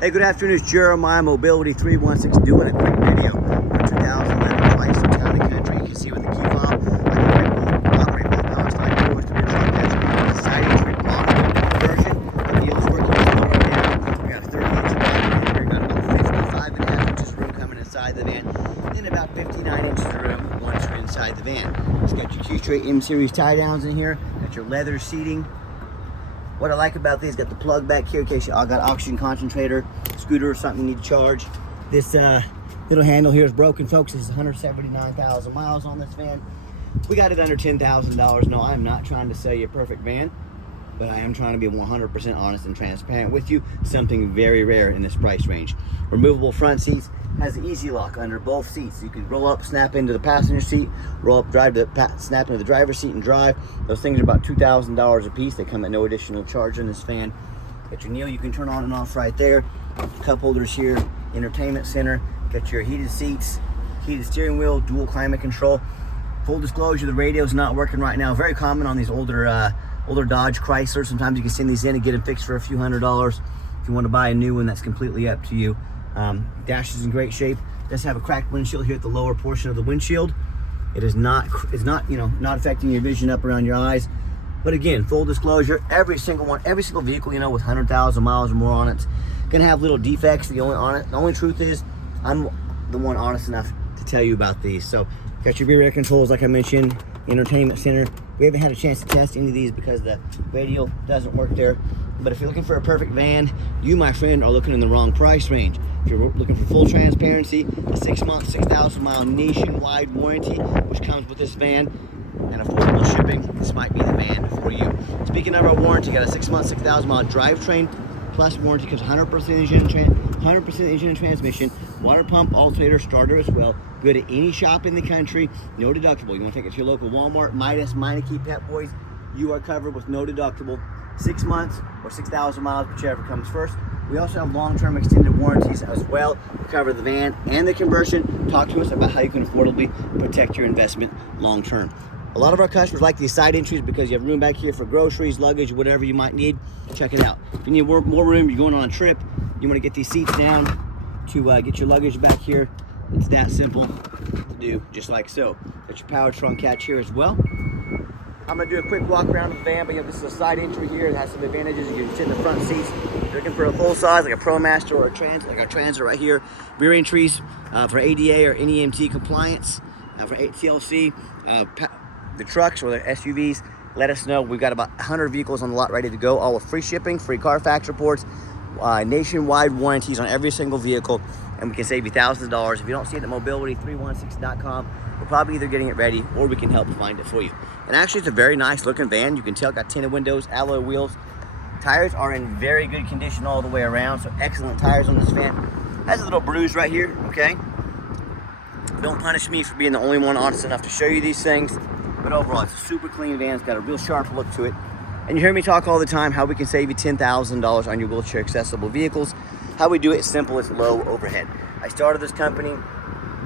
Hey, good afternoon. It's Jeremiah Mobility 316 doing a quick video on 2011 Chrysler Town and Country. You can see with the key fob, I can operate both power slide doors to be a truck that's side entry model version. The wheels working with the right now. We got 30-inch body here. We got about 55.5 inches of room coming inside the van, and about 59 inches of room once you're inside the van. It's got your Q-straight M-Series tie downs in here. Got your leather seating. What I like about these, got the plug back here in case you got oxygen concentrator, scooter or something you need to charge. This little handle here is broken, folks. This is 179,000 miles on this van. We got it under $10,000. No, I'm not trying to sell you a perfect van, but I am trying to be 100% honest and transparent with you. Something very rare in this price range. Removable front seats, has an easy lock under both seats. You can roll up, snap into the passenger seat, roll up, snap into the driver's seat and drive. Those things are about $2,000 a piece. They come at no additional charge in this van. Got your Neil you can turn on and off right there. Cup holders here, entertainment center. Got your heated seats, heated steering wheel, dual climate control. Full disclosure, the radio's not working right now. Very common on these older Dodge Chrysler. Sometimes you can send these in and get them fixed for a few $100s. If you want to buy a new one, that's completely up to you. Dash is in great shape. Does have a cracked windshield here at the lower portion of the windshield. It is not not affecting your vision up around your eyes. But again, full disclosure, every single vehicle with 100,000 miles or more on it's gonna have little defects. The only truth is, I'm the one honest enough to tell you about these. So, got your rear controls, like I mentioned, entertainment center. We haven't had a chance to test any of these because the radio doesn't work there. But if you're looking for a perfect van, you, my friend, are looking in the wrong price range. If you're looking for full transparency, a 6-month, 6,000-mile nationwide warranty, which comes with this van, and affordable shipping, this might be the van for you. Speaking of our warranty, got a 6-month, 6,000-mile drivetrain plus warranty, comes 100% engine and transmission, water pump, alternator, starter as well. Go to any shop in the country, no deductible. You want to take it to your local Walmart, Midas, Meineke, Pep Boys, you are covered with no deductible. 6 months or 6,000 miles, whichever comes first. We also have long-term extended warranties as well. We cover the van and the conversion. Talk to us about how you can affordably protect your investment long-term. A lot of our customers like these side entries because you have room back here for groceries, luggage, whatever you might need. Check it out. If you need more room, you're going on a trip, you want to get these seats down to get your luggage back here. It's that simple to do, just like so. Got your power trunk catch here as well. I'm gonna do a quick walk around the van, but this is a side entry here. It has some advantages. You can sit in the front seats. If you're looking for a full size, like a ProMaster or a Transit, like our Transit right here. Rear entries for ADA or NEMT compliance, for TLC. The trucks or the SUVs, let us know. We've got about 100 vehicles on the lot ready to go, all with free shipping, free Carfax reports, nationwide warranties on every single vehicle, and we can save you thousands of dollars. If you don't see it at mobility316.com, we're probably either getting it ready or we can help find it for you. And actually, it's a very nice looking van. You can tell, got tinted windows, alloy wheels. Tires are in very good condition all the way around, so excellent tires on this van. Has a little bruise right here, okay? Don't punish me for being the only one honest enough to show you these things, but overall, it's a super clean van. It's got a real sharp look to it. And you hear me talk all the time how we can save you $10,000 on your wheelchair accessible vehicles. How we do it is simple, it's low overhead. I started this company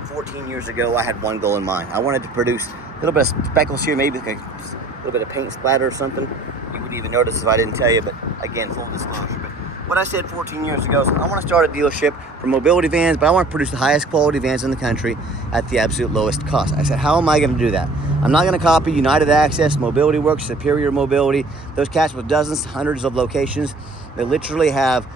14 years ago. I had one goal in mind. I wanted to produce a little bit of speckles here, maybe like a little bit of paint splatter or something. You wouldn't even notice if I didn't tell you, but again, full disclosure. But what I said 14 years ago is I want to start a dealership for mobility vans, but I want to produce the highest quality vans in the country at the absolute lowest cost. I said, how am I going to do that? I'm not going to copy United Access, Mobility Works, Superior Mobility, those cats with dozens, hundreds of locations. They literally have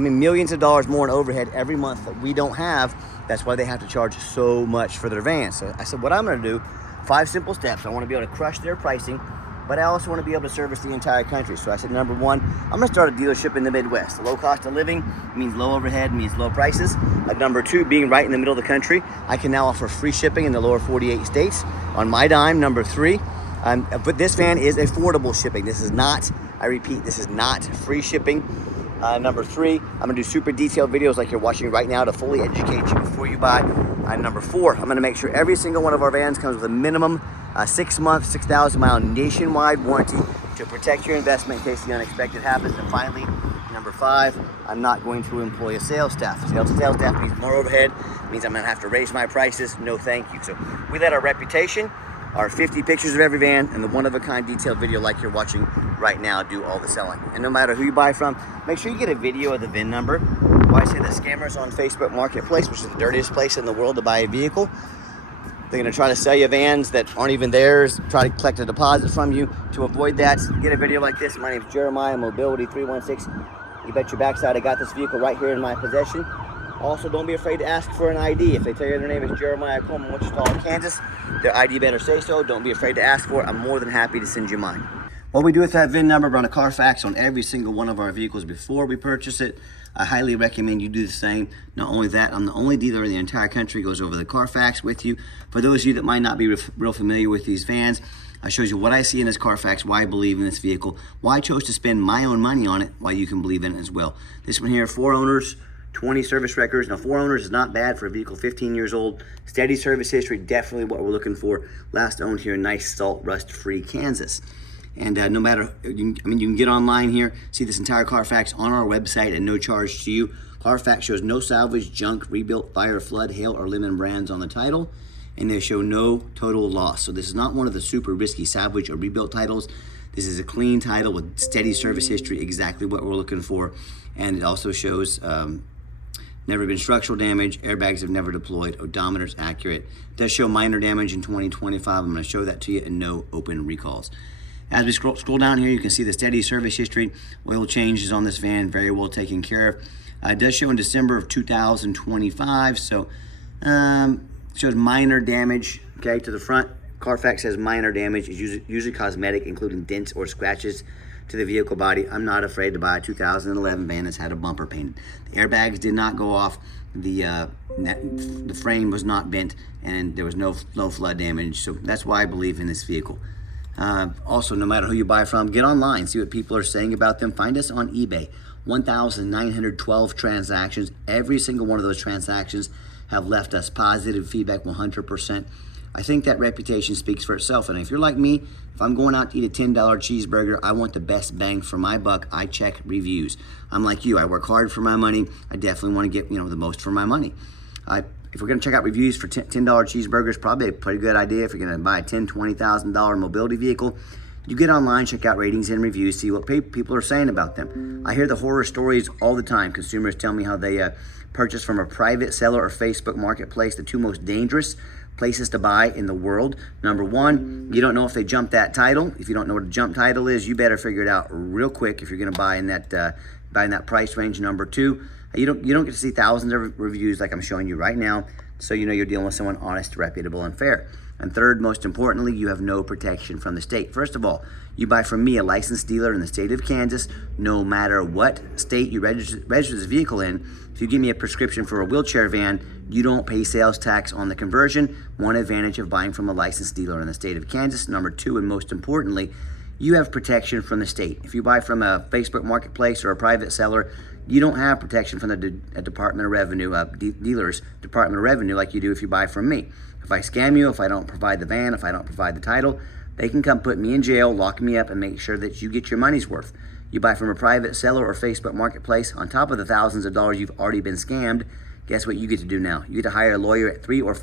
millions of dollars more in overhead every month that we don't have. That's why they have to charge so much for their vans. So I said, what I'm going to do, 5 simple steps. I want to be able to crush their pricing, but I also want to be able to service the entire country. So I said, number one, I'm going to start a dealership in the Midwest. Low cost of living means low overhead, means low prices. Number two, being right in the middle of the country, I can now offer free shipping in the lower 48 states on my dime. Number three, but this van is affordable shipping. This is not, I repeat, this is not free shipping. Number three, I'm gonna do super detailed videos like you're watching right now to fully educate you before you buy. Number four, I'm gonna make sure every single one of our vans comes with a minimum 6-month, 6,000-mile nationwide warranty to protect your investment in case the unexpected happens. And finally, number five, I'm not going to employ a sales staff. Sales staff means more overhead, means I'm gonna have to raise my prices. No thank you. So we let our reputation Our 50 pictures of every van and the one-of-a-kind detailed video like you're watching right now do all the selling. And no matter who you buy from, make sure you get a video of the VIN number. Why I say the scammers on Facebook Marketplace, which is the dirtiest place in the world to buy a vehicle. They're gonna try to sell you vans that aren't even theirs, try to collect a deposit from you. To avoid that, get a video like this. My name is Jeremiah, Mobility 316. You bet your backside I got this vehicle right here in my possession. Also, don't be afraid to ask for an ID. If they tell you their name is Jeremiah Coleman, Wichita, Kansas, their ID better say so. Don't be afraid to ask for it. I'm more than happy to send you mine. What we do with that VIN number, run a Carfax on every single one of our vehicles before we purchase it. I highly recommend you do the same. Not only that, I'm the only dealer in the entire country who goes over the Carfax with you. For those of you that might not be real familiar with these vans, I show you what I see in this Carfax, why I believe in this vehicle, why I chose to spend my own money on it, why you can believe in it as well. This one here, 4 owners, 20 service records. Now 4 owners is not bad for a vehicle 15 years old. Steady service history, definitely what we're looking for. Last owned here in nice salt rust free Kansas. And no matter, you can get online here, see this entire Carfax on our website at no charge to you. Carfax shows no salvage, junk, rebuilt, fire, flood, hail, or lemon brands on the title. And they show no total loss. So this is not one of the super risky salvage or rebuilt titles. This is a clean title with steady service history, exactly what we're looking for. And it also shows never been structural damage, airbags have never deployed, odometer's accurate. It does show minor damage in 2025. I'm gonna show that to you, and no open recalls. As we scroll down here, you can see the steady service history. Oil changes on this van, very well taken care of. It does show in December of 2025, so shows minor damage, okay, to the front. Carfax says minor damage is usually cosmetic, including dents or scratches to the vehicle body. I'm not afraid to buy a 2011 van that's had a bumper painted. The airbags did not go off, the frame was not bent, and there was no flood damage, so that's why I believe in this vehicle. Also, no matter who you buy from, get online, see what people are saying about them. Find us on eBay. 1,912 transactions. Every single one of those transactions have left us positive feedback, 100%. I think that reputation speaks for itself. And if you're like me, if I'm going out to eat a $10 cheeseburger, I want the best bang for my buck. I check reviews. I'm like you, I work hard for my money. I definitely want to get, the most for my money. If we're gonna check out reviews for $10 cheeseburgers, probably a pretty good idea. If you're gonna buy a $10,000, $20,000 mobility vehicle, you get online, check out ratings and reviews, see what people are saying about them. I hear the horror stories all the time. Consumers tell me how they purchase from a private seller or Facebook Marketplace, the two most dangerous places to buy in the world. Number one, you don't know if they jumped that title. If you don't know what a jump title is, you better figure it out real quick if you're gonna buy in that price range. Number two, you don't get to see thousands of reviews like I'm showing you right now, so you know you're dealing with someone honest, reputable, and fair. And third, most importantly, you have no protection from the state. First of all, you buy from me, a licensed dealer in the state of Kansas. No matter what state you register this vehicle in, if you give me a prescription for a wheelchair van, you don't pay sales tax on the conversion. One advantage of buying from a licensed dealer in the state of Kansas. Number two, and most importantly, you have protection from the state. If you buy from a Facebook Marketplace or a private seller, you don't have protection from the Department of Revenue, dealers, Department of Revenue, like you do if you buy from me. If I scam you, if I don't provide the van, if I don't provide the title, they can come put me in jail, lock me up, and make sure that you get your money's worth. You buy from a private seller or Facebook Marketplace, on top of the thousands of dollars you've already been scammed, guess what you get to do now? You get to hire a lawyer at $300 or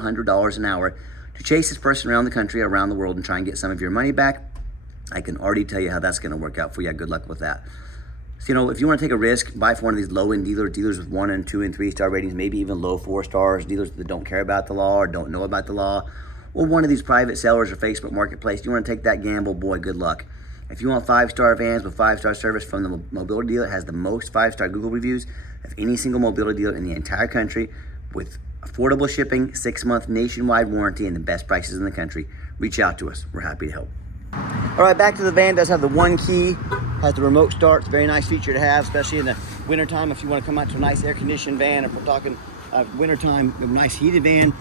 $400 an hour to chase this person around the country, around the world, and try and get some of your money back. I can already tell you how that's gonna work out for you. Good luck with that. So, if you want to take a risk, buy from one of these low-end dealers with 1 and 2 and 3 star ratings, maybe even low 4 stars, dealers that don't care about the law or don't know about the law, or one of these private sellers or Facebook Marketplace. You want to take that gamble, boy, good luck. If you want 5-star vans with 5-star service from the mobility dealer, it has the most 5-star Google reviews of any single mobility dealer in the entire country, with affordable shipping, 6-month nationwide warranty, and the best prices in the country. Reach out to us. We're happy to help. All right, back to the van. It does have the one key, has the remote start. It's a very nice feature to have, especially in the wintertime if you want to come out to a nice air-conditioned van. If we're talking wintertime, a nice heated van,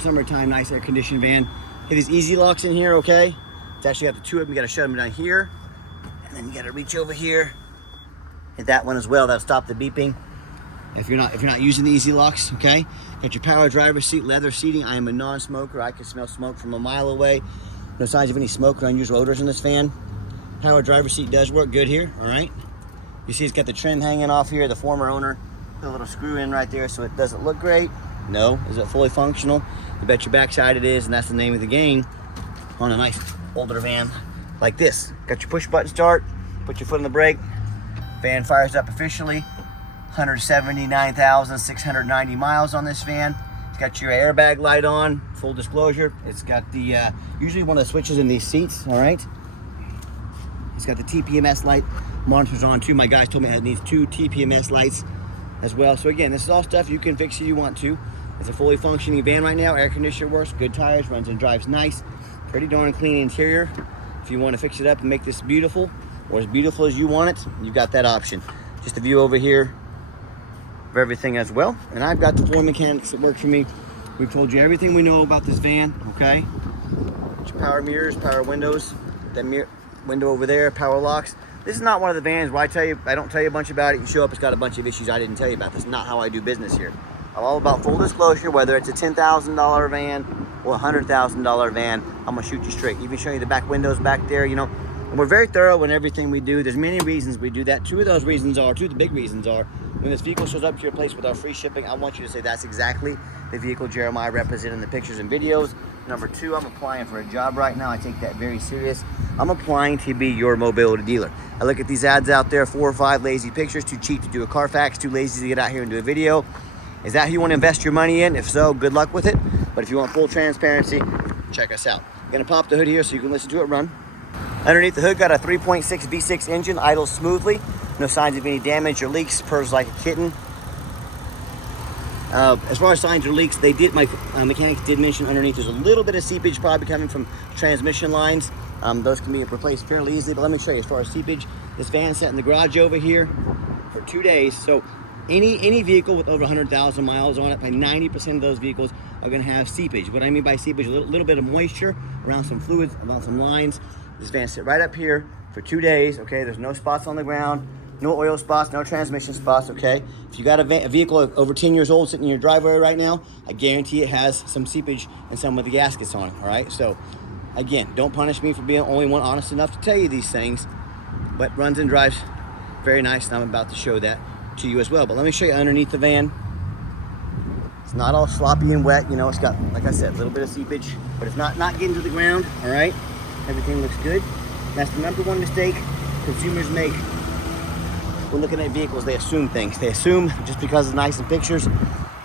summertime, nice air-conditioned van. Hey, these easy locks in here, okay? It's actually got the 2 of them. You got to shut them down here, and then you got to reach over here, hit that one as well. That'll stop the beeping. If you're not using the easy locks, okay? Got your power driver's seat, leather seating. I am a non-smoker. I can smell smoke from a mile away. No signs of any smoke or unusual odors in this van. Power driver's seat does work good here, all right? You see it's got the trim hanging off here. The former owner put a little screw in right there so it doesn't look great. No. Is it fully functional? You bet your backside it is, and that's the name of the game on a nice older van like this. Got your push button start, put your foot on the brake, van fires up officially. 179,690 miles on this van. It's got your airbag light on, full disclosure. It's got the, usually one of the switches in these seats, all right? It's got the TPMS light monitors on too. My guys told me it needs 2 TPMS lights as well. So again, this is all stuff you can fix if you want to. It's a fully functioning van right now. Air conditioner works, good tires, runs and drives nice. Pretty darn clean interior. If you want to fix it up and make this beautiful, or as beautiful as you want it, you've got that option. Just a view over here of everything as well. And I've got the 4 mechanics that work for me. We've told you everything we know about this van, okay? Your power mirrors, power windows, that mirror window over there, power locks. This is not one of the vans where I don't tell you a bunch about it. You show up, it's got a bunch of issues I didn't tell you about. That's not how I do business here. I'm all about full disclosure, whether it's a $10,000 van or a $100,000 van, I'm gonna shoot you straight. Even show you the back windows back there, you know. And we're very thorough in everything we do. There's many reasons we do that. Two of the big reasons are, when this vehicle shows up to your place with our free shipping, I want you to say that's exactly the vehicle Jeremiah represented in the pictures and videos. Number 2, I'm applying for a job right now. I take that very serious. I'm applying to be your mobility dealer. I look at these ads out there, 4 or 5 lazy pictures, too cheap to do a Carfax, too lazy to get out here and do a video. Is that who you want to invest your money in? If so, good luck with it. But if you want full transparency, check us out. I'm gonna pop the hood here so you can listen to it run. Underneath the hood, got a 3.6 V6 engine, idles smoothly. No signs of any damage or leaks, purrs like a kitten. As far as signs or leaks, my mechanics did mention underneath there's a little bit of seepage probably coming from transmission lines. Those can be replaced fairly easily, but let me show you. As far as seepage, this van sat in the garage over here for 2 days. So any vehicle with over 100,000 miles on it, by 90% of those vehicles are gonna have seepage. What I mean by seepage, a little bit of moisture around some fluids, around some lines. This van sit right up here for 2 days, okay? There's no spots on the ground, no oil spots, no transmission spots, okay? If you got a vehicle over 10 years old sitting in your driveway right now, I guarantee it has some seepage and some of the gaskets on it, all right? So again, don't punish me for being the only one honest enough to tell you these things, but runs and drives very nice, and I'm about to show that to you as well. But let me show you underneath the van. It's not all sloppy and wet, you know, it's got, like I said, a little bit of seepage, but it's not getting to the ground, all right? Everything looks good. That's the number 1 mistake consumers make when looking at vehicles. They assume things. They assume just because it's nice in pictures,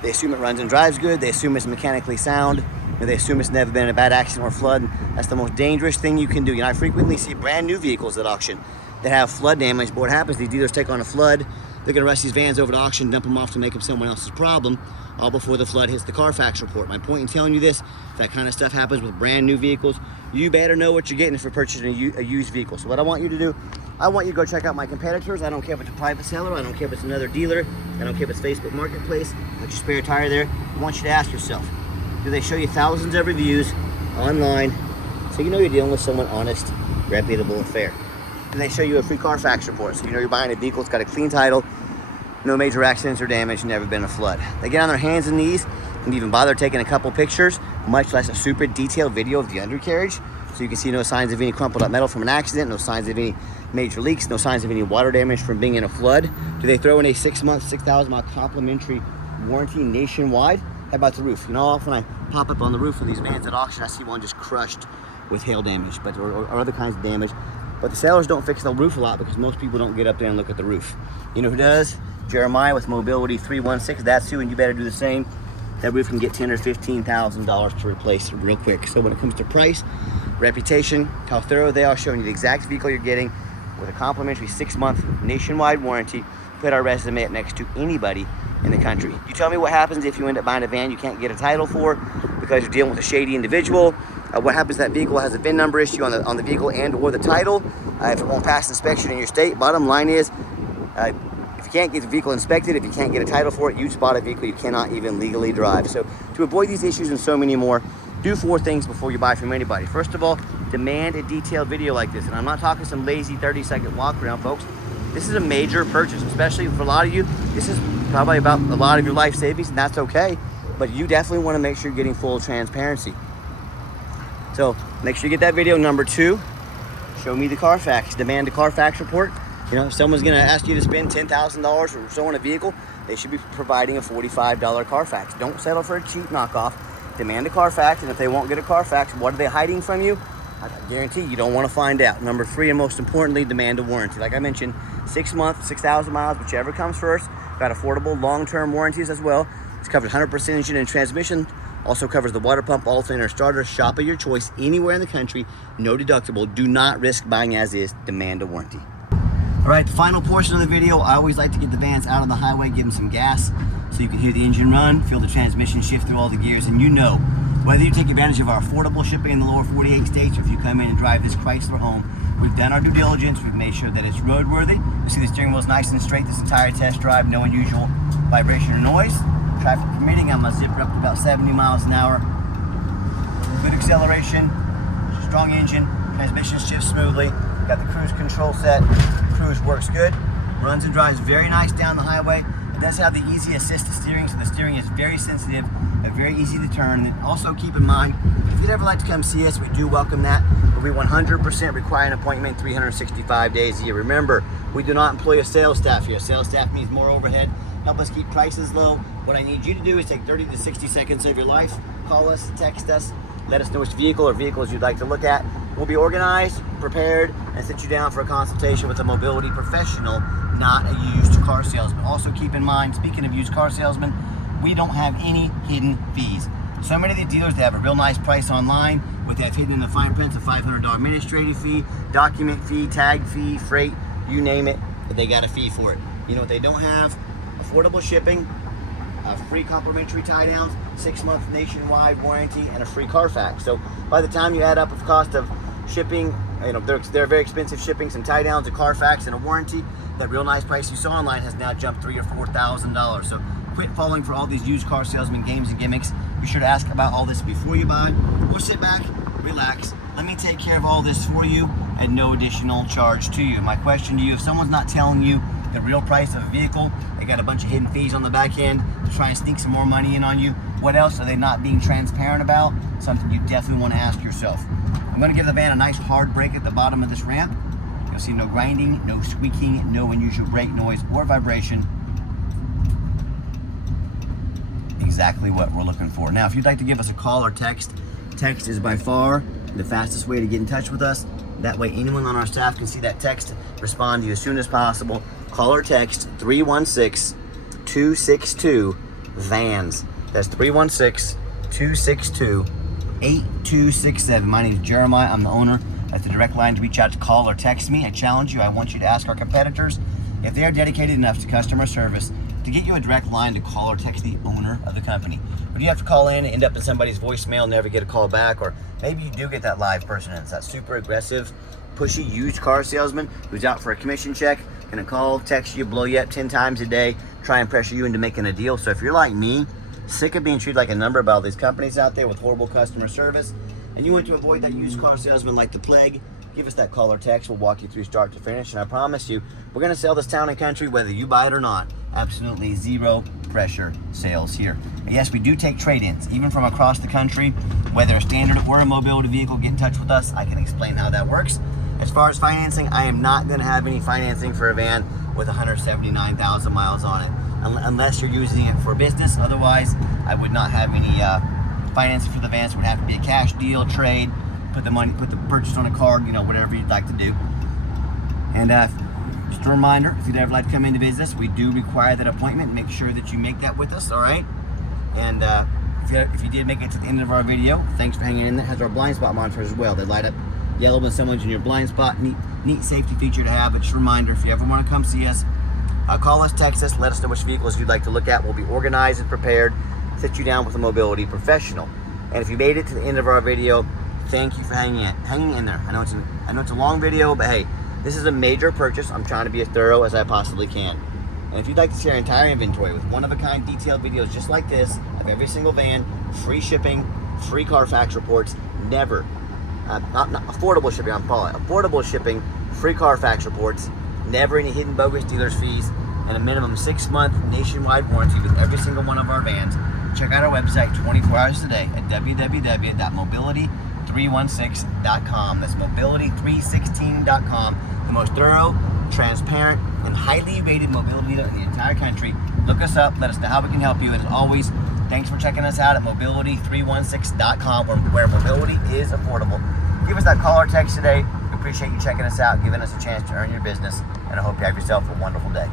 they assume it runs and drives good, they assume it's mechanically sound, and they assume it's never been in a bad accident or flood. That's the most dangerous thing you can do. You know, I frequently see brand new vehicles at auction that have flood damage, but what happens, these dealers take on a flood, they're gonna rush these vans over to auction, dump them off to make them someone else's problem, all before the flood hits the Carfax report. My point in telling you this, if that kind of stuff happens with brand new vehicles, you better know what you're getting if you're purchasing a used vehicle. So what I want you to do, I want you to go check out my competitors. I don't care if it's a private seller, I don't care if it's another dealer, I don't care if it's Facebook Marketplace, like your spare tire there. I want you to ask yourself, do they show you thousands of reviews online so you know you're dealing with someone honest, reputable, and fair? Do they show you a free Carfax report so you know you're buying a vehicle, it's got a clean title, no major accidents or damage, never been a flood? They get on their hands and knees and even bother taking a couple pictures, much less a super detailed video of the undercarriage, so you can see no signs of any crumpled up metal from an accident, no signs of any major leaks, no signs of any water damage from being in a flood. Do they throw in a 6-month, 6,000 mile complimentary warranty nationwide? How about the roof? You know, often I pop up on the roof of these vans at auction, I see one just crushed with hail damage, or other kinds of damage. But the sellers don't fix the roof a lot because most people don't get up there and look at the roof. You know who does? Jeremiah with Mobility 316. That's who, and you better do the same. That roof can get $10,000 or $15,000 to replace real quick. So when it comes to price, reputation, how thorough they are, showing you the exact vehicle you're getting with a complimentary 6-month nationwide warranty, put our resume up next to anybody in the country. You tell me what happens if you end up buying a van you can't get a title for because you're dealing with a shady individual. What happens if that vehicle has a VIN number issue on the vehicle and or the title, if it won't pass inspection in your state. Bottom line is, if you can't get the vehicle inspected, if you can't get a title for it, you just bought a vehicle you cannot even legally drive. So to avoid these issues and so many more, do 4 things before you buy from anybody. First of all, demand a detailed video like this. And I'm not talking some lazy 30-second walk around, folks. This is a major purchase, especially for a lot of you. This is probably about a lot of your life savings, and that's okay. But you definitely want to make sure you're getting full transparency. So make sure you get that video. Number 2, show me the Carfax. Demand a Carfax report You know, if someone's going to ask you to spend $10,000 or so on a vehicle, they should be providing a $45 Carfax. Don't settle for a cheap knockoff. Demand a Carfax, and if they won't get a Carfax, what are they hiding from you? I guarantee you don't want to find out. Number 3, and most importantly, demand a warranty. Like I mentioned, 6 months, 6,000 miles, whichever comes first. Got affordable long-term warranties as well. It's covers 100% engine and transmission. Also covers the water pump, alternator, starter. Shop of your choice anywhere in the country. No deductible. Do not risk buying as is. Demand a warranty. All right, the final portion of the video, I always like to get the vans out on the highway, give them some gas so you can hear the engine run, feel the transmission shift through all the gears, and you know, whether you take advantage of our affordable shipping in the lower 48 states or if you come in and drive this Chrysler home, we've done our due diligence, we've made sure that it's roadworthy. You see the steering wheel's nice and straight this entire test drive, no unusual vibration or noise. Traffic permitting, I'm gonna zip it up to about 70 miles an hour. Good acceleration, strong engine, transmission shifts smoothly. Got the cruise control set. Cruise works good. Runs and drives very nice down the highway. It does have the easy assist steering, so the steering is very sensitive and very easy to turn. And also keep in mind, if you'd ever like to come see us, we do welcome that. But we 100% require an appointment 365 days a year. Remember, we do not employ a sales staff here. Sales staff means more overhead. Help us keep prices low. What I need you to do is take 30 to 60 seconds of your life. Call us, text us, let us know which vehicle or vehicles you'd like to look at. We'll be organized, prepared, and sit you down for a consultation with a mobility professional, not a used car salesman. Also keep in mind, speaking of used car salesmen, we don't have any hidden fees. So many of the dealers, they have a real nice price online, but they have hidden in the fine print a $500 administrative fee, document fee, tag fee, freight, you name it, but they got a fee for it. You know what they don't have? Affordable shipping, free complimentary tie downs, 6-month nationwide warranty, and a free Carfax. So by the time you add up the cost of shipping, you know, they're very expensive shipping, some tie downs, a Carfax, and a warranty, that real nice price you saw online has now jumped $3,000 or $4,000. So quit falling for all these used car salesman games and gimmicks. Be sure to ask about all this before you buy, or sit back, relax. Let me take care of all this for you at no additional charge to you. My question to you, if someone's not telling you the real price of a vehicle, they got a bunch of hidden fees on the back end to try and sneak some more money in on you, what else are they not being transparent about? Something you definitely want to ask yourself. I'm going to give the van a nice hard brake at the bottom of this ramp. You'll see no grinding, no squeaking, no unusual brake noise or vibration. Exactly what we're looking for. Now, if you'd like to give us a call or text, text is by far the fastest way to get in touch with us. That way anyone on our staff can see that text, respond to you as soon as possible. Call or text 316-262-VANS. That's 316-262-8267. My name is Jeremiah. I'm the owner. That's the direct line to reach out to call or text me. I challenge you. I want you to ask our competitors if they are dedicated enough to customer service to get you a direct line to call or text the owner of the company. But you have to call in and end up in somebody's voicemail, never get a call back, or maybe you do get that live person and it's that super aggressive, pushy used car salesman who's out for a commission check, gonna call, text you, blow you up 10 times a day, try and pressure you into making a deal. So if you're like me, sick of being treated like a number by all these companies out there with horrible customer service, and you want to avoid that used car salesman like the plague, give us that call or text. We'll walk you through start to finish, and I promise you, we're gonna sell this town and country whether you buy it or not. Absolutely zero pressure sales here. And yes, we do take trade-ins, even from across the country, whether a standard or a mobility vehicle. Get in touch with us. I can explain how that works. As far as financing, I am not gonna have any financing for a van with 179,000 miles on it, unless you're using it for business. Otherwise, I would not have any financing for the vans. It would have to be a cash deal, trade, put the purchase on a card, you know, whatever you'd like to do. And just a reminder, if you'd ever like to come in to visit us, we do require that appointment. Make sure that you make that with us, all right? And if you did make it to the end of our video, thanks for hanging in there. It has our blind spot monitors as well. They light up yellow when someone's in your blind spot. Neat safety feature to have. But just a reminder, if you ever want to come see us, call us, text us, let us know which vehicles you'd like to look at. We'll be organized and prepared, sit you down with a mobility professional. And if you made it to the end of our video, thank you for hanging in there. I know it's a long video, but hey, this is a major purchase. I'm trying to be as thorough as I possibly can. And if you'd like to see our entire inventory with one-of-a-kind detailed videos just like this of every single van, free shipping, free Carfax reports, not affordable shipping, affordable shipping, free Carfax reports, never any hidden bogus dealer's fees, and a minimum 6-month nationwide warranty with every single one of our vans, check out our website 24 hours a day at www.mobility316.com. That's mobility316.com. The most thorough, transparent, and highly rated mobility dealer in the entire country. Look us up, let us know how we can help you, and as always, thanks for checking us out at mobility316.com, where mobility is affordable. Give us that call or text today. We appreciate you checking us out, giving us a chance to earn your business, and I hope you have yourself a wonderful day.